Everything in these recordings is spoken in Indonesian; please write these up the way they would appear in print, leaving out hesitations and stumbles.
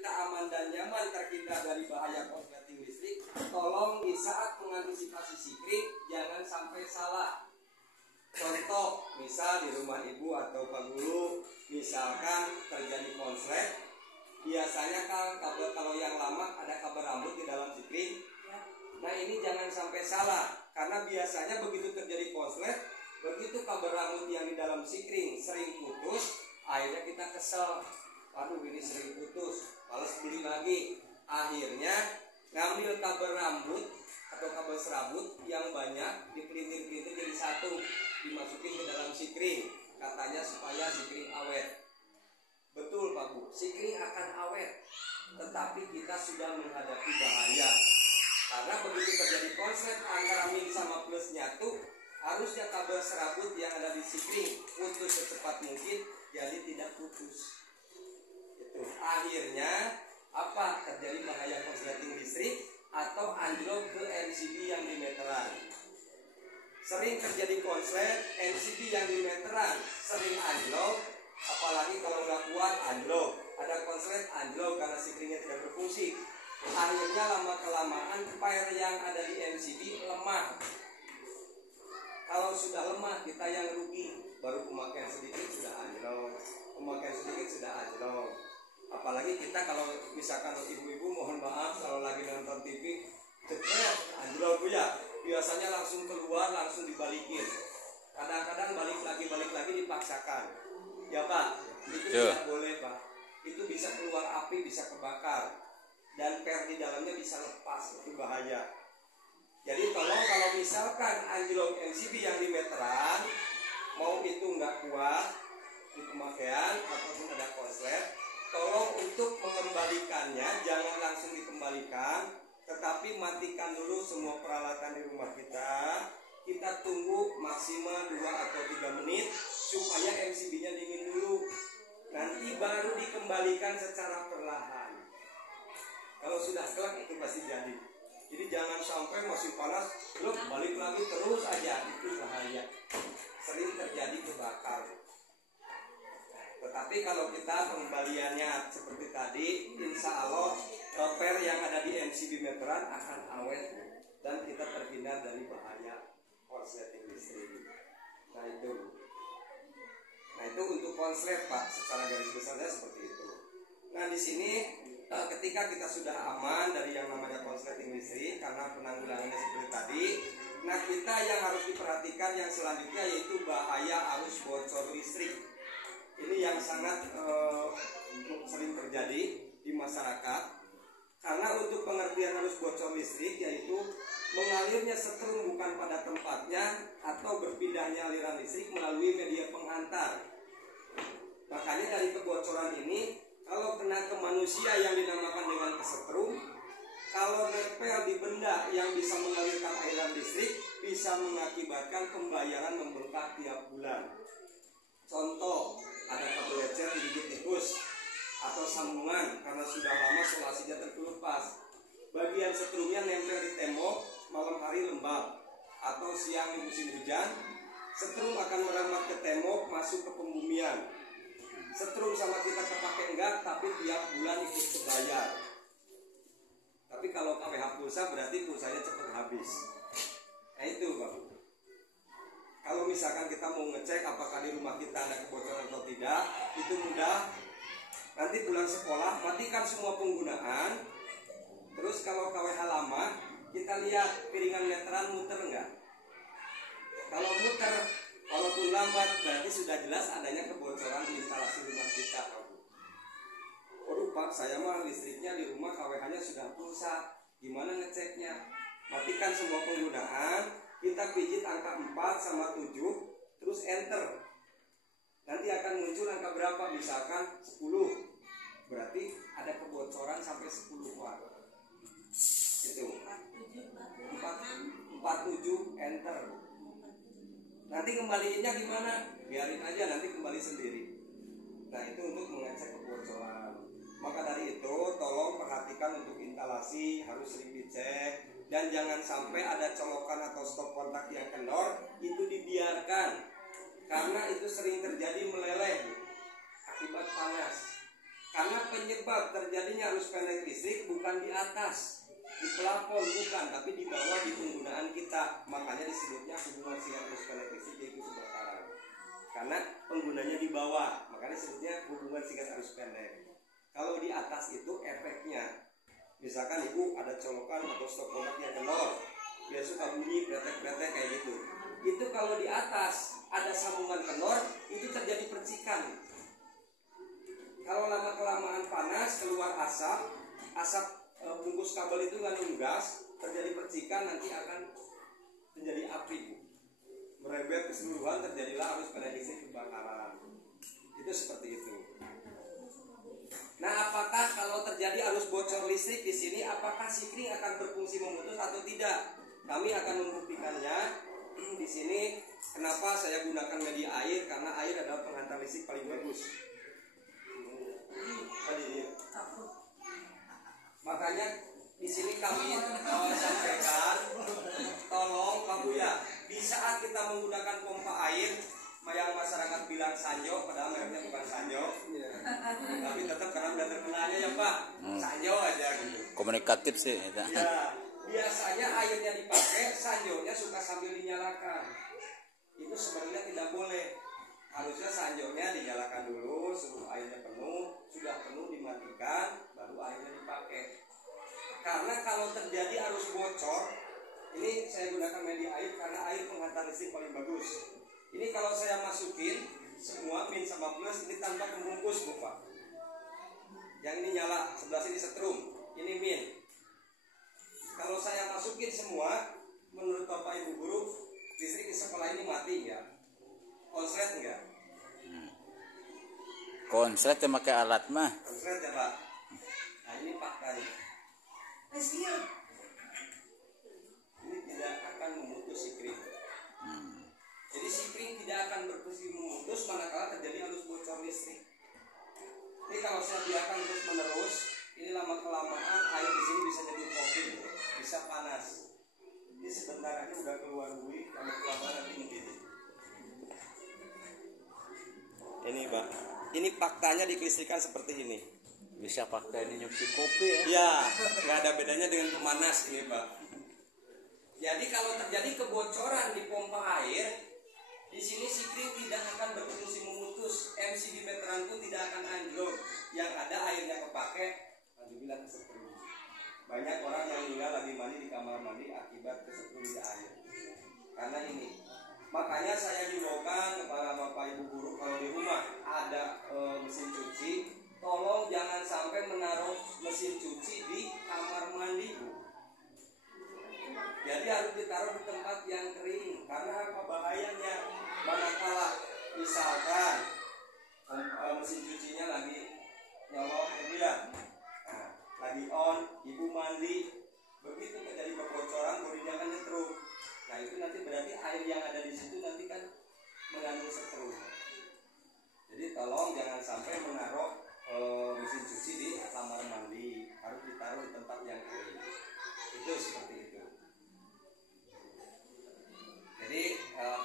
kita aman dan nyaman terhindar dari bahaya korsleting listrik, tolong di saat mengantisipasi sikring jangan sampai salah. Contoh, misal di rumah ibu atau pak guru, misalkan terjadi konslet, biasanya kan kalau yang lama ada kabel rambut di dalam sikring. Nah ini jangan sampai salah, karena biasanya begitu terjadi konslet, begitu kabel rambut yang di dalam sikring sering putus, akhirnya kita kesel, aduh ini sering putus, males beli lagi. Akhirnya ngambil kabel rambut atau kabel serabut yang banyak, dipelintir-pelintir jadi satu, dimasukin ke dalam sikring, katanya supaya sikring awet. Betul Pak Bu, sikring akan awet, tetapi kita sudah menghadapi bahaya. Karena begitu terjadi konslet antara min sama plus nyatu, harusnya kabel serabut yang ada di sikring putus secepat mungkin, jadi tidak putus. Itu akhirnya apa? Terjadi bahaya konsleting listrik atau anjlok ke MCB yang di meteran. Sering terjadi konslet, MCB yang di meteran sering anjlok, apalagi kalau nggak kuat anjlok. Ada konslet anjlok karena sikringnya tidak berfungsi. Akhirnya lama kelamaan fire yang ada di MCB lemah. Kalau sudah lemah kita yang rugi. Baru pemakaian sedikit sudah anjlok, pemakaian sedikit sudah anjlok. Apalagi kita kalau misalkan ibu-ibu, mohon maaf kalau lagi nonton TV cepet anjlok ya, biasanya langsung keluar, langsung dibalikin. Kadang-kadang balik lagi dipaksakan. Ya Pak, itu tidak boleh Pak. Itu bisa keluar api, bisa kebakar, dan per di dalamnya bisa lepas, itu bahaya. Jadi tolong kalau misalkan anjlok MCB yang di meteran, mau itu nggak kuat di pemakaian ataupun ada konslet, tolong untuk mengembalikannya jangan langsung dikembalikan, tetapi matikan dulu semua peralatan di rumah kita. Kita tunggu maksimal 2 atau 3 menit supaya MCB-nya dingin dulu. Nanti baru dikembalikan secara perlahan. Kalau sudah kelak itu pasti jadi. Jadi jangan sampai masih panas, balik lagi terus aja, itu bahaya. Sering terjadi kebakar. Tetapi kalau kita pengembaliannya seperti tadi, insya Allah per yang ada di MCB meteran akan awet dan kita terhindar dari bahaya konsleting listrik. Nah itu untuk konslet Pak, secara garis besarnya seperti itu. Nah di sini ketika kita sudah aman dari yang namanya konsleting listrik karena penanggulangannya seperti tadi, nah kita yang harus diperhatikan yang selanjutnya yaitu bahaya arus bocor listrik. Ini yang sangat sering terjadi di masyarakat. Karena untuk pengertian arus bocor listrik yaitu mengalirnya setrum bukan pada tempatnya atau berpindahnya aliran listrik melalui media penghantar. Makanya dari kebocoran ini, kalau kena ke manusia yang dinamakan dengan kesetrum, kalau nempel di benda yang bisa mengalirkan aliran listrik, bisa mengakibatkan pembayaran membengkak tiap bulan. Contoh, ada kabel lecet digigit tikus atau sambungan karena sudah lama solasinya terkelupas. Bagian setrumnya nempel di tembok, malam hari lembab atau siang di musim hujan, setrum akan merambat ke tembok masuk ke pembumian. Setrum sama kita kepake enggak, tapi tiap bulan ikut kebayar. Tapi kalau KWH pulsa berarti pulsanya cepat habis. Nah itu Bang. Kalau misalkan kita mau ngecek apakah di rumah kita ada kebocoran atau tidak, itu mudah. Nanti pulang sekolah matikan semua penggunaan. Terus kalau KWH lama, kita lihat piringan meteran muter enggak. Kalau muter, walaupun lambat, berarti sudah jelas adanya kebocoran di instalasi rumah kita. Waduh Pak, saya mah listriknya di rumah KWH-nya sudah pulsa. Gimana ngeceknya? Matikan semua penggunaan, kita pijit angka 4 sama 7, terus enter. Nanti akan muncul angka berapa? Misalkan 10. Berarti ada kebocoran sampai 10 watt. Itu 47 enter. Nanti kembaliinnya gimana? Biarin aja nanti kembali sendiri. Nah itu untuk mengecek kebocoran. Maka dari itu tolong perhatikan untuk instalasi harus sering dicek. Dan jangan sampai ada colokan atau stop kontak yang kendor, itu dibiarkan. Karena itu sering terjadi meleleh akibat panas. Karena penyebab terjadinya arus pendek listrik bukan di atas, di plafon bukan, tapi di bawah di penggunaan kita. Makanya disebutnya hubungan singkat arus pendek listrik yaitu kebakaran. Karena penggunanya di bawah, makanya disebutnya hubungan singkat arus pendek. Kalau di atas itu efeknya, misalkan ibu ada colokan atau stop kontak yang kendor, dia suka bunyi pretek-pretek kayak gitu. Itu kalau di atas ada sambungan kendor, itu terjadi percikan. Kalau lama kelamaan panas keluar asap bungkus kabel itu ngandung gas, terjadi percikan, nanti akan menjadi api, Bu. Merebet keseluruhan, terjadilah arus pendek listrik kebakaran. Itu seperti itu. Nah, apakah kalau terjadi arus bocor listrik di sini, apakah sikring akan berfungsi memutus atau tidak? Kami akan membuktikannya di sini. Kenapa saya gunakan media air? Karena air adalah penghantar listrik paling bagus. Makanya di sini kami sampaikan, tolong Pak Buya, di saat kita menggunakan pompa air, yang masyarakat bilang Sanyo, padahal mereknya bukan Sanyo, tapi tetap karena udah terkenalnya ya Pak, Sanyo aja gitu. Komunikatif sih. Ya, biasanya airnya dipakai, Sanyonya suka sambil dinyalakan. Itu sebenarnya tidak boleh. Harusnya sanjonya dinyalakan dulu, suruh airnya penuh, sudah penuh dimatikan, baru airnya dipakai. Karena kalau terjadi arus bocor, ini saya gunakan media air karena air penghantar listrik paling bagus. Ini kalau saya masukin semua min sama plus, ini tanpa pembungkus, Bu Pak. Yang ini nyala, sebelah sini setrum, ini min. Kalau saya masukin semua, menurut Bapak Ibu guru, listrik di sekolah ini mati ya? Konslet enggak? Konslet yang pakai alat mah. Konslet ya Pak. Nah ini faktanya. Ini tidak akan memutus sikring. Jadi sikring tidak akan berfungsi memutus manakala terjadi arus bocor listrik. Ini kalau saya biarkan terus menerus, ini lama kelamaan air di sini bisa jadi kopi, bisa panas. Ini sebentar aja udah keluar buih, lama kelamaan nanti mendidih. Ini Pak, ini faktanya di kelistrikan seperti ini. Bisa pakai ini nyuci kopi ya? Ya, nggak ada bedanya dengan pemanas ini Pak. Jadi kalau terjadi kebocoran di pompa air, di sini sikring tidak akan berfungsi memutus, MCB meteran pun tidak akan anjlok. Yang ada airnya kepake, alhamdulillah kesetrum. Banyak orang yang meninggal lagi mandi di kamar mandi akibat kesetrumnya air. Karena ini. Makanya saya himbaukan kepada Bapak Ibu guru, kalau di rumah ada mesin cuci, tolong jangan sampai menaruh mesin cuci di kamar mandi, Bu. Jadi harus ditaruh di tempat yang kering. Karena apa bahayanya? Manakala misalkan mesin cucinya lagi nyolok ya, nah, lagi on, ibu mandi, begitu terjadi kebocoran, bodinya kan nyetrum. Nah itu nanti berarti air yang ada di situ nanti kan mengandung setrum. Jadi tolong jangan sampai menaruh mesin cuci di kamar mandi, harus ditaruh di tempat yang kering. Itu seperti itu. Jadi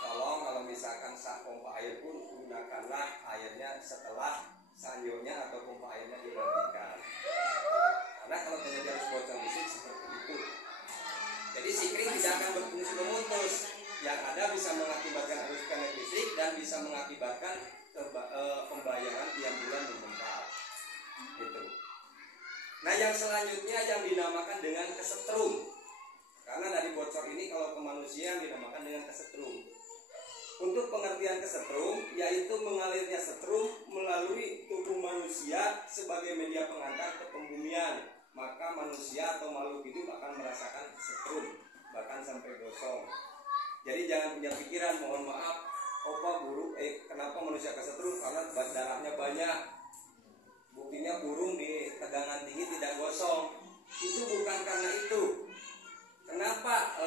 tolong kalau misalkan sah pompa air pun gunakanlah airnya setelah sanyonya atau pompa airnya dimatikan. Karena kalau terjadi arus bocor listrik seperti itu. Jadi sikring tidak akan berfungsi memutus. Yang ada bisa mengakibatkan arus pendek listrik dan bisa mengakibatkan pembayaran tiap bulan membengkak. Gitu. Nah yang selanjutnya yang dinamakan dengan kesetrum. Karena dari bocor ini kalau ke manusia dinamakan dengan kesetrum. Untuk pengertian kesetrum, yaitu mengalirnya setrum melalui tubuh manusia sebagai media pengantar ke pembumian. Maka manusia atau makhluk hidup akan merasakan kesetrum, bahkan sampai gosong. Jadi jangan punya pikiran, mohon maaf, opa burung, kenapa manusia kesetrum? Karena darahnya banyak. Buktinya burung di tegangan tinggi tidak gosong. Itu bukan karena itu. Kenapa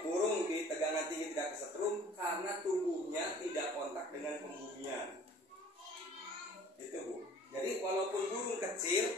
burung di tegangan tinggi tidak kesetrum? Karena tubuhnya tidak kontak dengan pembumian. Itu Bu. Jadi walaupun burung kecil,